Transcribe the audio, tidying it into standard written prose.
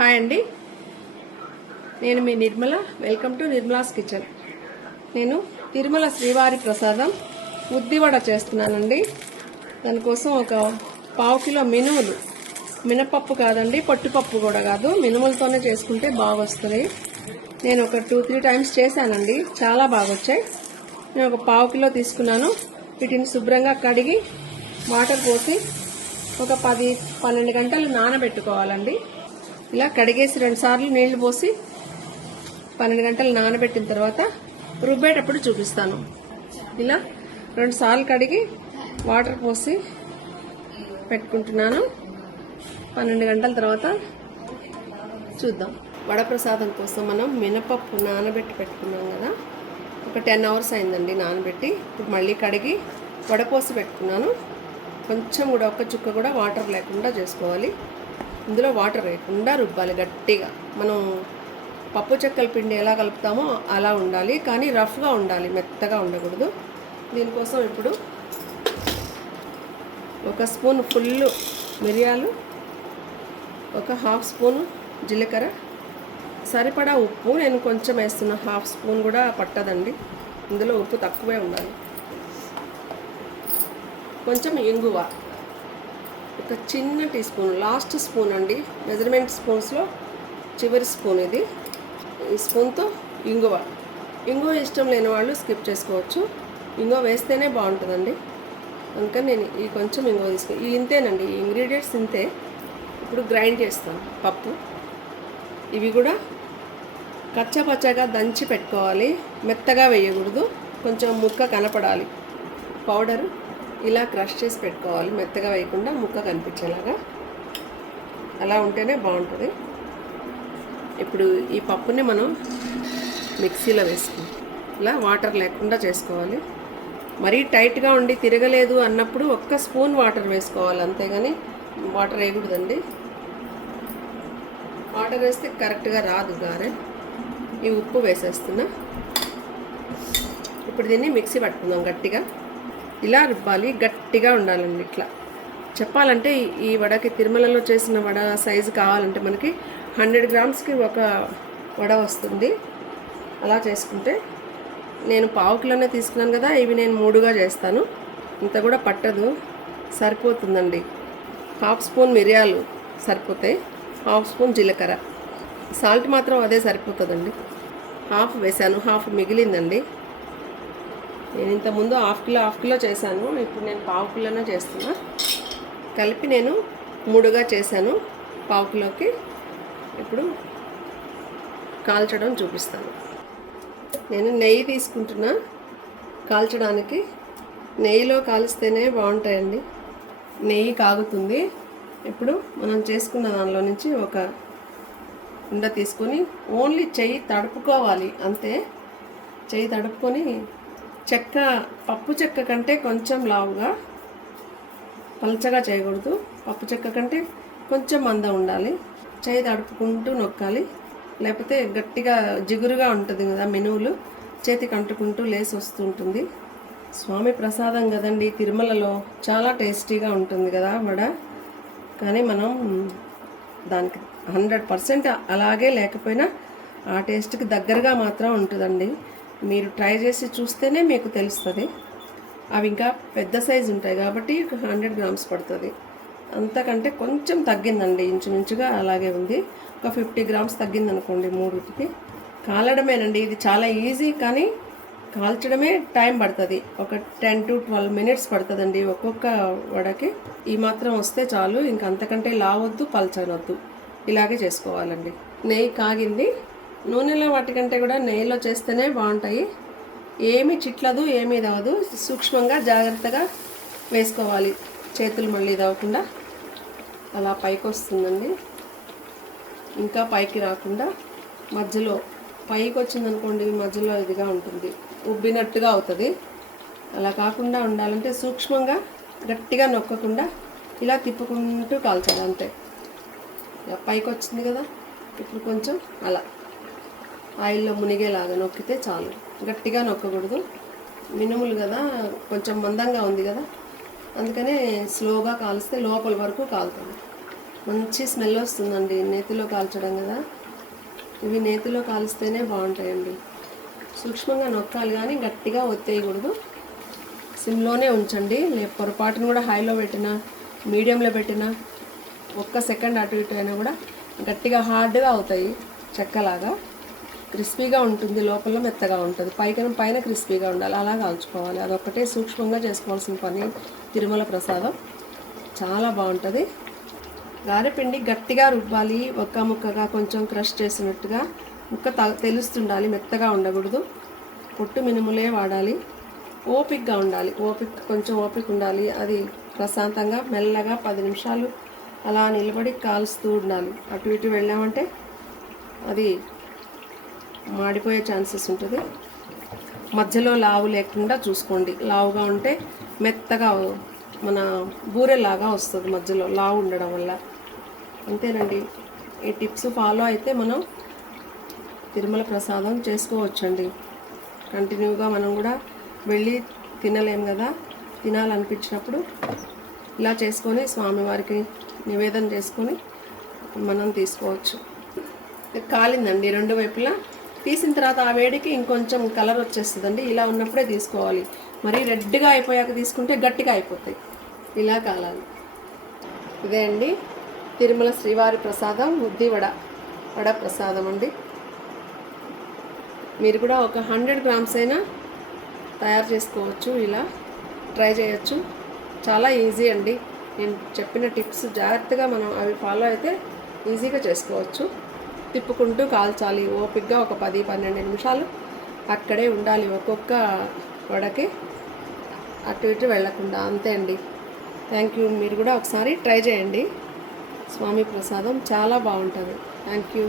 Hi అండి, నేను మీ Nirmala. Welcome to Nirmala's kitchen. నేను తిరుమల శ్రీవారి ప్రసాదం ఉద్దివడ చేస్తున్నానండి. దానికోసం ఒక పావు కిలో మినుములు, మినపప్పు కాదండి, పట్టుపప్పు కూడా కాదు, మినుములతోనే చేసుకుంటే బాగా వస్తుంది. నేను ఒక 2-3 టైమ్స్ చేశానండి, చాలా బాగా వచ్చాయి. నేను ఒక పావు కిలో తీసుకున్నాను. వీటిని శుభ్రంగా కడిగి వాటర్ పోసి ఒక 10-12 గంటలు నానబెట్టుకోవాలండి. ఇలా కడిగేసి 2 సార్లు నీళ్లు పోసి 12 గంటలు నానబెట్టిన తర్వాత రుబ్బేటప్పుడు చూపిస్తాను. ఇలా 2 సార్లు కడిగి వాటర్ పోసి పెట్టుకుంటున్నాను. 12 గంటల తర్వాత చూద్దాం. వడప్రసాదం కోసం మనం మినపప్పు నానబెట్టి పెట్టుకున్నాం కదా, ఒక 10 అవర్స్ అయిందండి నానబెట్టి. ఇప్పుడు మళ్ళీ కడిగి వడపోసి పెట్టుకున్నాను. కొంచెం కూడా ఒక్క చుక్క కూడా వాటర్ లేకుండా చేసుకోవాలి. ఇందులో వాటర్ వేయకుండా రుబ్బాలి గట్టిగా. మనం పప్పు చెక్కల పిండి ఎలా కలుపుతామో అలా ఉండాలి, కానీ రఫ్గా ఉండాలి, మెత్తగా ఉండకూడదు. దీనికోసం ఇప్పుడు ఒక స్పూన్ ఫుల్ మిరియాలు, ఒక హాఫ్ స్పూను జీలకర్ర, సరిపడా ఉప్పు. నేను కొంచెం వేస్తున్నా, హాఫ్ స్పూన్ కూడా పట్టదండి, ఇందులో ఉప్పు తక్కువే ఉండాలి. కొంచెం ఇంగువ, ఒక చిన్న టీ స్పూన్, లాస్ట్ స్పూన్ అండి, మెజర్మెంట్ స్పూన్స్లో చివరి స్పూన్ ఇది. ఈ స్పూన్తో ఇంగువ ఇష్టం లేని వాళ్ళు స్కిప్ చేసుకోవచ్చు. ఇంగువ వేస్తేనే బాగుంటుందండి, అందుకని నేను ఈ కొంచెం ఇంగువ తీసుకుని ఇంతేనండి. ఈ ఇంగ్రీడియంట్స్ ఇంతే. ఇప్పుడు గ్రైండ్ చేస్తాను పప్పు. ఇవి కూడా కచ్చపచ్చగా దంచి పెట్టుకోవాలి, మెత్తగా వేయకూడదు, కొంచెం ముక్క కనపడాలి. పౌడరు ఇలా క్రష్ చేసి పెట్టుకోవాలి, మెత్తగా వేయకుండా ముక్క కనిపించేలాగా. అలా ఉంటేనే బాగుంటుంది. ఇప్పుడు ఈ పప్పుని మనం మిక్సీలో వేసుకుంటాం. ఇలా వాటర్ లేకుండా చేసుకోవాలి. మరీ టైట్గా ఉండి తిరగలేదు అన్నప్పుడు ఒక్క స్పూన్ వాటర్ వేసుకోవాలి, అంతేగాని వాటర్ వేయకూడదండి. వాటర్ వేస్తే కరెక్ట్గా రాదు గారె. ఈ ఉప్పు వేసేస్తున్నా. ఇప్పుడు దీన్ని మిక్సీ పట్టుకుందాం గట్టిగా. ఇలా రుబ్బాలి, గట్టిగా ఉండాలండి. ఇట్లా చెప్పాలంటే ఈ వడకి, తిరుమలలో చేసిన వడ సైజు కావాలంటే మనకి 100 గ్రామ్స్కి ఒక వడ వస్తుంది. అలా చేసుకుంటే, నేను పావు కిలోనే తీసుకున్నాను కదా, ఇవి నేను 3గా చేస్తాను. ఇంత కూడా పట్టదు, సరిపోతుందండి. హాఫ్ స్పూన్ మిరియాలు సరిపోతాయి, హాఫ్ స్పూన్ జీలకర్ర, సాల్ట్ మాత్రం అదే సరిపోతుందండి. హాఫ్ వేసాను, హాఫ్ మిగిలిందండి. నేను ఇంతకుముందు హాఫ్ కిలో చేశాను, ఇప్పుడు నేను పావు కిలోనే చేస్తున్నా. కలిపి నేను 3గా చేశాను పావు కిలోకి. ఇప్పుడు కాల్చడం చూపిస్తాను. నేను నెయ్యి తీసుకుంటున్నా కాల్చడానికి. నెయ్యిలో కాల్స్తేనే బాగుంటాయండి. నెయ్యి కాగుతుంది. ఇప్పుడు మనం చేసుకున్న దానిలో నుంచి ఒక ఉండ తీసుకొని ఓన్లీ చెయ్యి తడుపుకోవాలి, అంతే. చెయ్యి తడుపుకొని పప్పు చెక్క కంటే కొంచెం లావుగా, పలచగా చేయకూడదు. పప్పు చెక్క కంటే కొంచెం మందం ఉండాలి. చేయి తడుపుకుంటూ నొక్కాలి, లేకపోతే గట్టిగా జిగురుగా ఉంటుంది కదా మినువులు, చేతికి అంటుకుంటూ లేసి వస్తుంటుంది. స్వామి ప్రసాదం కదండి, తిరుమలలో చాలా టేస్టీగా ఉంటుంది కదా వడ. కానీ మనం దానికి 100% అలాగే లేకపోయినా ఆ టేస్ట్కి దగ్గరగా మాత్రం ఉంటుందండి. మీరు ట్రై చేసి చూస్తేనే మీకు తెలుస్తుంది. అవి ఇంకా పెద్ద సైజు ఉంటాయి కాబట్టి 100 గ్రామ్స్ పడుతుంది. అంతకంటే కొంచెం తగ్గిందండి, ఇంచుమించుగా అలాగే ఉంది. ఒక 50 గ్రామ్స్ తగ్గింది అనుకోండి 3కి. కాలడమేనండి, ఇది చాలా ఈజీ, కానీ కాల్చడమే టైం పడుతుంది. ఒక 10 to 12 మినిట్స్ పడుతుందండి ఒక్కొక్క వడకి. ఈ మాత్రం వస్తే చాలు, ఇంక అంతకంటే లావద్దు, పల్చనొద్దు. ఇలాగే చేసుకోవాలండి. నెయ్యి కాగింది. నూనెలో వాటికంటే కూడా నెయ్యిలో చేస్తేనే బాగుంటాయి. ఏమీ చిట్లదు, ఏమీ ఇదవదు. సూక్ష్మంగా జాగ్రత్తగా వేసుకోవాలి, చేతులు మళ్ళీ ఇదవకుండా. అలా పైకి వస్తుందండి, ఇంకా పైకి రాకుండా మధ్యలో పైకి వచ్చిందనుకోండి, మధ్యలో ఇదిగా ఉంటుంది, ఉబ్బినట్టుగా అవుతుంది. అలా కాకుండా ఉండాలంటే సూక్ష్మంగా, గట్టిగా నొక్కకుండా ఇలా తిప్పుకుంటూ కాల్చాలి, అంతే. ఇలా పైకి వచ్చింది కదా, ఇప్పుడు కొంచెం అలా ఆయిల్లో మునిగేలాగా నొక్కితే చాలు. గట్టిగా నొక్కకూడదు, మినుములు కదా, కొంచెం మందంగా ఉంది కదా, అందుకనే స్లోగా కాలిస్తే లోపల వరకు కాలుతుంది. మంచి స్మెల్ వస్తుందండి నేతిలో కాల్చడం కదా. ఇవి నేతిలో కాలిస్తేనే బాగుంటాయండి. సూక్ష్మంగా నొక్కాలి కానీ గట్టిగా ఒత్తేయకూడదు. సిమ్లోనే ఉంచండి. పొరపాటును కూడా హైలో పెట్టినా మీడియంలో పెట్టినా ఒక్క సెకండ్ అటు ఇటు అయినా కూడా గట్టిగా హార్డ్గా అవుతాయి. చెక్కలాగా క్రిస్పీగా ఉంటుంది, లోపల మెత్తగా ఉంటుంది. పైన క్రిస్పీగా ఉండాలి, అలా కాల్చుకోవాలి. అదొక్కటే సూక్ష్మంగా చేసుకోవాల్సిన పని. తిరుమల ప్రసాదం చాలా బాగుంటుంది. గారెపిండి గట్టిగా రుబ్బాలి, ఒక్క ముక్కగా కొంచెం క్రష్ చేసినట్టుగా. ముక్క తెలుస్తుండాలి, మెత్తగా ఉండకూడదు. పొట్టు మినుములే వాడాలి. ఓపికగా ఉండాలి, కొంచెం ఓపిక ఉండాలి. అది ప్రశాంతంగా మెల్లగా 10 నిమిషాలు అలా నిలబడి కాలుస్తూ ఉండాలి. అటు ఇటు వెళ్ళామంటే అది మాడిపోయే ఛాన్సెస్ ఉంటుంది. మధ్యలో లావు లేకుండా చూసుకోండి. లావుగా ఉంటే మెత్తగా మన బూరెలాగా వస్తుంది, మధ్యలో లావు ఉండడం వల్ల. అంతేనండి. ఈ టిప్స్ ఫాలో అయితే మనం తిరుమల ప్రసాదం చేసుకోవచ్చండి. కంటిన్యూగా మనం కూడా వెళ్ళి తినలేం కదా, తినాలనిపించినప్పుడు ఇలా చేసుకొని స్వామివారికి నివేదన చేసుకొని మనం తీసుకోవచ్చు. కాలిందండి రెండు వైపులా. తీసిన తర్వాత ఆ వేడికి ఇంకొంచెం కలర్ వచ్చేస్తుందండి. ఇలా ఉన్నప్పుడే తీసుకోవాలి. మరీ రెడ్గా అయిపోయాక తీసుకుంటే గట్టిగా అయిపోతాయి. ఇలా కాలాలి. ఇదే అండి తిరుమల శ్రీవారి ప్రసాదం, వడ ప్రసాదం అండి. మీరు కూడా ఒక 100 గ్రామ్స్ అయినా తయారు చేసుకోవచ్చు. ఇలా ట్రై చేయొచ్చు. చాలా ఈజీ అండి. నేను చెప్పిన టిప్స్ జాగ్రత్తగా మనం అవి ఫాలో అయితే ఈజీగా చేసుకోవచ్చు. తిప్పుకుంటూ కాల్చాలి ఓపికగా. ఒక 10-12 నిమిషాలు అక్కడే ఉండాలి ఒక్కొక్క వడకి, అటు ఇటు వెళ్ళకుండా. అంతే అండి. Thank you. మీరు కూడా ఒకసారి ట్రై చేయండి. స్వామి ప్రసాదం చాలా బాగుంటుంది. Thank you.